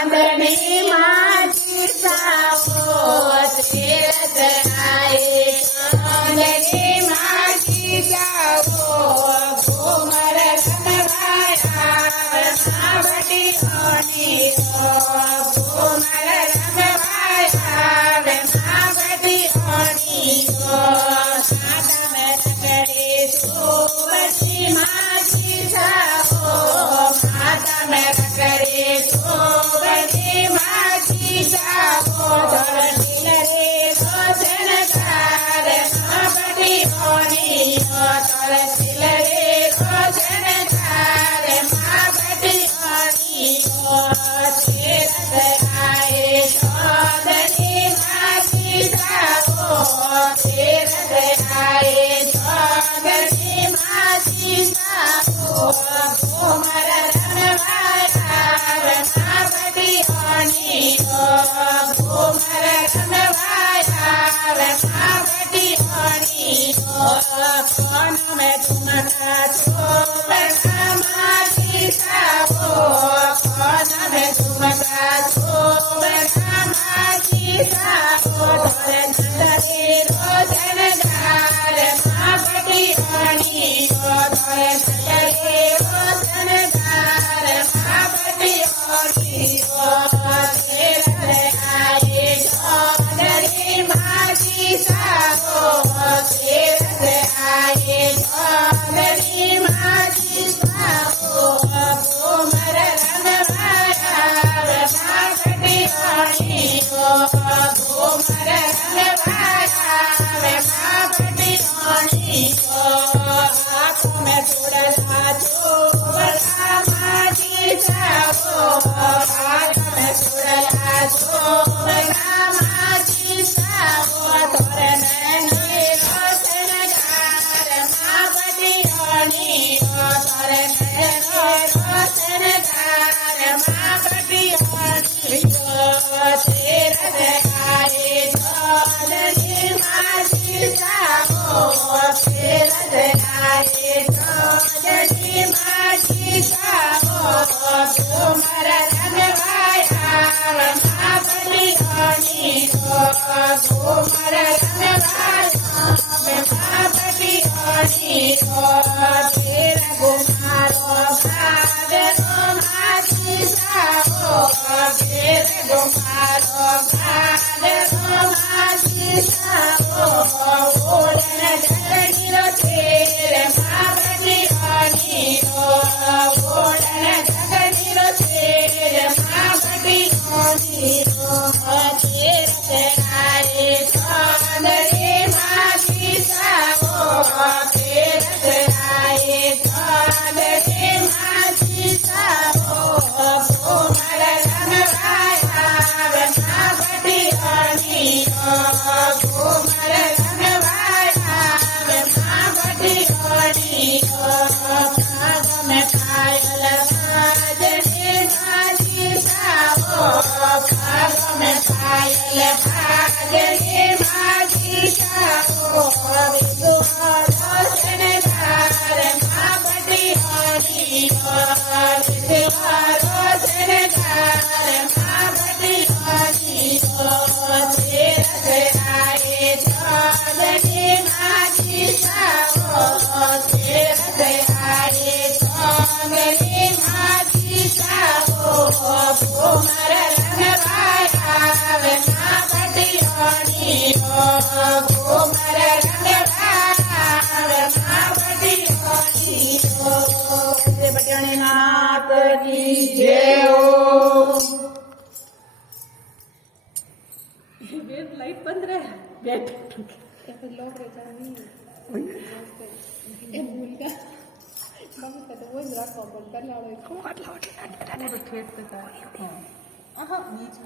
ચાંદની માજી સાવો તીરથ આયે ચાંદની માજી સાવો ઘુમર રંગવાયા બડી ઓની ઘુમર રંગવાયા બડી ઓની સાતા મેં રગડે સુવતી માજી સાવો માતા મેં રગડે સુવતી માજી સાવો ધરતી રે રોશનકાર બડી ઓની ધરતી રે રોશનકાર બડી ઓની તીરથ આયે ચાંદની માજી સાવો તીરથ આયે ચાંદની માજી સાવો ઘુમર રંગવાયા બડી ઓની ઘુમર રંગવાયા બડી ઓની કોન મેં ઝુમકા છોડના માજી સાવો કોન મેં ઝુમકા છોડના માજી સાવો ધરે નંદરે રોશનકાર બડી ઓની ધરે નંદરે રોશનકાર બડી ઓની તીરથ આયે ચાંદની માજી સાવો તીરથ આયે ચાંદની માજી સાવો ઘુમર રંગવાયા બડી ઓની ઘુમર રંગવાયા બડી ઓની હાથ મેં ચૂડલા ચોવડા માજી સાવો હાથ મેં ચૂડલા ચોવડા માજી સાવો ધરે નયને રોશનકાર બડી ઓની ધરે નયને રોશનકાર બડી ઓની તીરથ આયે ચાંદની માજી સાવો તીરથ આયે ચાંદની માજી સાવો ઘુમર રંગવાયા બડી ઓની ઘુમર રંગવાયા બડી ઓની તેર ગુમારો ભાગનો માજી સાવો તેર ગુમારો ભાગનો માજી સાવો ઓળન જગડીરો તેર બડી ઓની ઓળન જગડીરો તેર બડી ઓની તીરથ આયે ચાંદની માજી સાવો તીરથ આયે ચાંદની માજી સાવો ઘુમર રંગવાયા બડી ઓની ઘુમર રંગવાયા બડી ઓની ભાગ મેં પાયલ ભાજની માજી સાવો ભાગ મેં પાયલ ભાજની માજી સાવો રોશનકાર બડી ઓની રોશનકાર બડી ઓની તીરથ આયે ચાંદની માજી સાવો તીરથ આયે ચાંદની માજી સાવો ઘુમર રંગવાયા બડી ઓની ઘુમર રંગવાયા બડી ઓની બટ્યાણીનાથ કી જય लाइट बंद रहा બેઠ लोग रहे એ ભૂલ ગયા બાબુ તો वो રાખો પણ પહેલા આટલા ઠેઠ હા બીજ